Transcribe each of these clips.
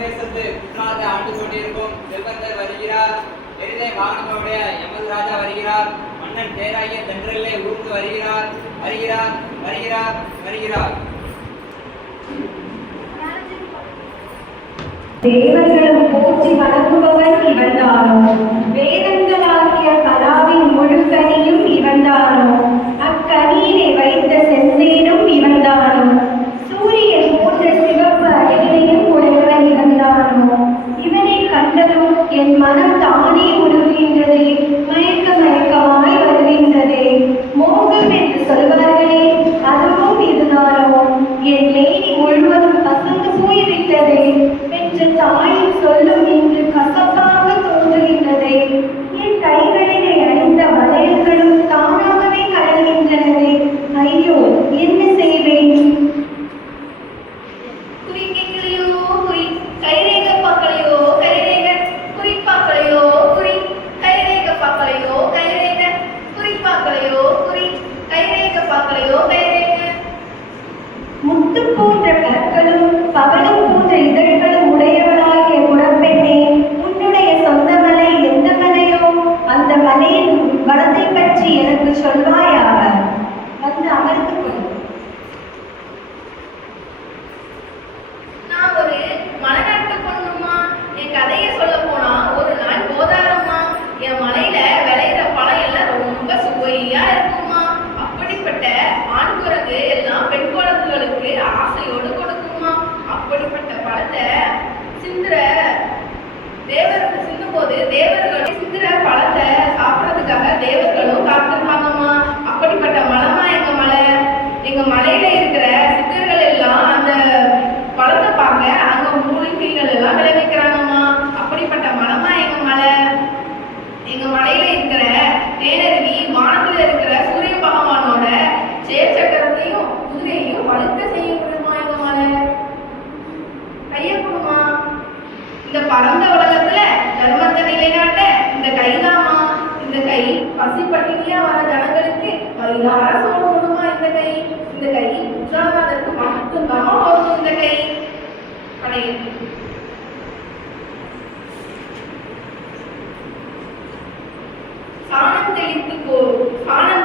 தேசத்து குற்றாலத்தை ஆண்டு கொண்டிருக்கும் செல்வந்தர் வருகிறார். எரிதை வாகனங்களுடைய எமது ராஜா வருகிறார். மன்னன் தேராகிய தென்றலே ஊர்ந்து வருகிறார். வருகிறார் வருகிறார் வருகிறார். தேவர்களும் போற்றி வணங்குபவன் இவன்தானோ, வேதங்களாகிய கலாவின் முழுக்கனியும் இவன்தானோ, அக்கனியினை வைத்த செந்தேனும் இவன்தானோ, சூரியன் போன்ற சிவப்பு அழகினையும் உடையவன் இவன்தானோ, இவனை கண்டதும் என் மனம் தானே உருகின்றதே, மயக்க மயக்கமாய் வருகின்றதே, மோகம் என்று சொல்வார்களே அதுவும் இதுதானோ, என் மேனி முழுவதும் கசந்து போய்விட்டதே, தாயின் சொல்லும் இன்று கசப்பாக தோன்றுகின்றதே, என் கைகளிலே அணிந்த வளையல்களும் தானாகவே கலகின்றனவே, ஐயோ என்ன செய்வேன்? குறிக்கைகளையோ குறி, கைரேக பாக்களையோ கைரேக, குறிப்பாக்களையோ குறி, கைரேக பாக்களையோ கைரேக, குறிப்பாக்களையோ குறி, கைரேக பாக்களையோ கைரேக. முத்து போன்ற பற்களும் பவளம் போன்ற இதழ்களும் உடையவளாகிய குடப்பெண்ணே, உன்னுடைய சொந்த மலை எந்த மலையோ அந்த மலையின் வளத்தை பற்றி எனக்கு சொல்வாயாக. வந்து அமர்ந்து கொள். நான் ஒரு மலைநாட்டு பொண்ணுமா, என் கதையை சொல்ல போனா ஒரு நாள் போதாரம்மா. என் மலையில விளையிற பழம் எல்லாம் ரொம்ப சுவையா இருக்குமா. அப்படிப்பட்ட ஆண் குரங்கு எல்லாம் பெண் குழந்தைகளுக்கு ஆசையோடு கொடுக்குமா. அப்படிப்பட்ட பழத்தை சிந்துற தேவர்கள் சிந்தும் போது தேவர்கள் சிந்துற பழத்தை சாப்பிட்றதுக்காக தேவர்களும் காத்திருப்பாங்கம்மா. அப்படிப்பட்ட மலைமா எங்க மலை. எங்க மலையில இருக்கிற சித்தர்கள் எல்லாம் அந்த பழத்தை பார்க்க அங்க மூலிகைகள் எல்லாம் விளைவிக்கிறாங்கம்மா. அப்படிப்பட்ட மலைமா எங்க மலை. எங்க மலையில இருக்கிற தேனருவி வானத்துல இருக்கிற சூரிய பகவானோட சேச்சக்கரத்தையும் குதிரையையும் வலுக்க செய்ய முடியுமா எங்க மலை. கையப்படுமா. இந்த பரந்த உலகத்துல தர்மத்தை நிலைநாட்ட இந்த கைதாமா. இந்த கை பசி பட்டினியா வர ஜனங்களுக்கு வயிறார சோறு போடுமா இந்த கை. இந்த கை உற்சாகத்துக்கு மட்டும்தான் வரும் இந்த கை. படையில் சாணம்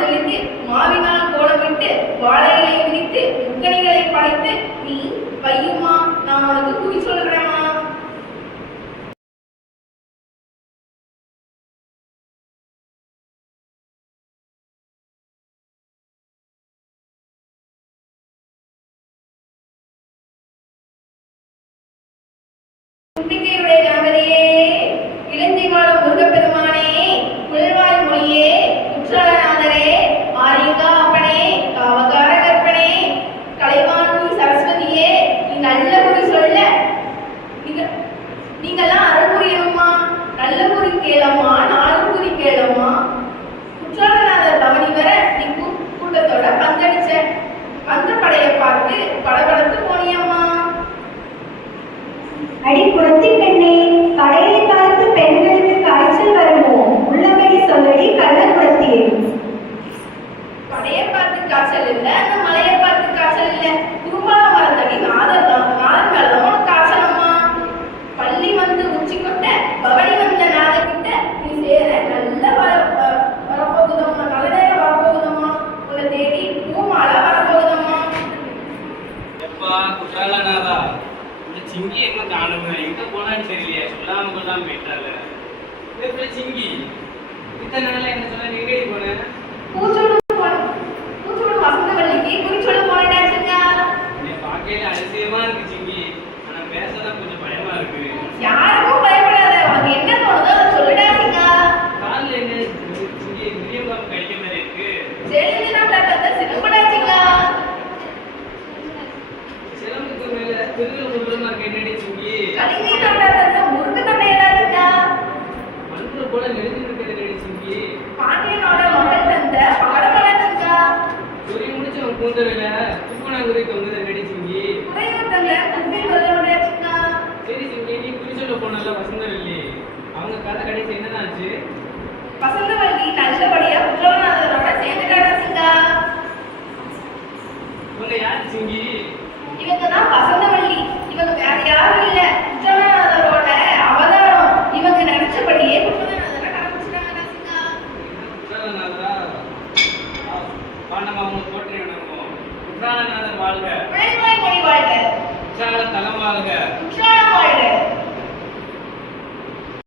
தெளித்து மாவினால் கோலமிட்டு வாழைகளை விரித்து முக்கணிகளை படைத்து நீ வையுமா. நான் உனக்கு குறி சொல்றேமா. குண்டிகையுடைய கணவரையே, இளஞ்சிவாழும் முருகப்பெருமானே, குழல்வாய் மொழியே, குற்றாலநாதரே, ஆரியங்கா அப்பனே, காவகார கற்பனே, கலைவாணி சரஸ்வதியே, நீ நல்ல குறி சொல்ல நீங்கெல்லாம் அறப்புரியணுமா. நல்ல குறி கேளம்மா, நாலு குறி கேளம்மா. குற்றாலநாதர் பவனி வர நீ கூட்டத்தோட பந்தடிச்ச பந்த படையை பார்த்து படபடத்து போனியம்மா. அடி குரத்தி பெண்ணே, படையை பார்த்து பெண்களுக்கு காய்ச்சல் வருமோ? உள்ளபடி சொல்லடி கள்ள குரத்தியே. படையை பார்த்து காய்ச்சல் இல்ல, அந்த மலையை பார்த்து காய்ச்சல் இல்ல. குருமல மரத்தடி நாதர் மேலதான் காய்ச்சலம்மா. பள்ளி வந்து உச்சி கொட்ட பவனி வந்த நாதர்கிட்ட நீ சேர நல்ல வரப்போகுதம்மா. நல்ல நேரம் வரப்போகுதம்மா. உன்னை தேடி பூமால வரப்போகுதம்மா. எப்பா குற்றாலநாதா, சிங்கி எங்க காணுங்க? எங்க போனான்னு தெரியலையே, சொல்லாம கொள்ளாம போயிட்டாங்க. சிங்கி இத்தனை நாள்ல என்ன சொல்ல நீ எங்கடி போன? பூச்சோடு வசந்தவல்லிக்கு குறிச்சோடு போனேடாச்சுங்க. என்னை பார்க்கையில அதிசயமா இருக்கு சிங்கி, ஆனா பேசதான் கொஞ்சம் பயமா இருக்கு. யாருக்கும் பயப்படாத, உனக்கு என்ன தோணுதோ அதை சொல்லிடாச்சுங்க. காலில் என்ன சிங்கி மிரியம் கழிக்க மாதிரி இருக்கு. சிலம்படாச்சுங்க. சிலம்புக்கு மேல திருவிழா முருகமா இருக்கு. என்னடி சிங்கி கலிங்கி தொண்டாடுறது முருகு தொண்டையடாச்சுங்க. மண்புல போல நெருங்கி இருக்கிறது சிங்கி. பாண்டியனோட மகள் தந்த பாடமலாச்சுங்க. குறி முடிச்சு அவன் கூந்தல துப்புனாங்குறி தொங்குது ரெடி சிங்கி. குறைவர் தந்த கும்பி வல்லோடையாச்சுங்க. சரி சிங்கி, நீ குறி சொல்ல போனல வசந்தவல்லி, அவங்க கதை கடைசி என்னதான் ஆச்சு? வசந்தவல்லி நல்லபடியா குற்றவாளிகளோட சேர்ந்துட்டாச்சுங்க. இவங்க யார் சிங்கி? இவங்க தான் வசந்தவல்லி. இவங்க வேற யாரும் இல்ல, நம்ம அவங்க போற்றி வணங்குவோம். குற்றாலநாதர் வாழ்க, உழைப்பாய் மொழி வாழ்க, குற்றால தலம் வாழ்க. குற்றாலம் வாழ்க.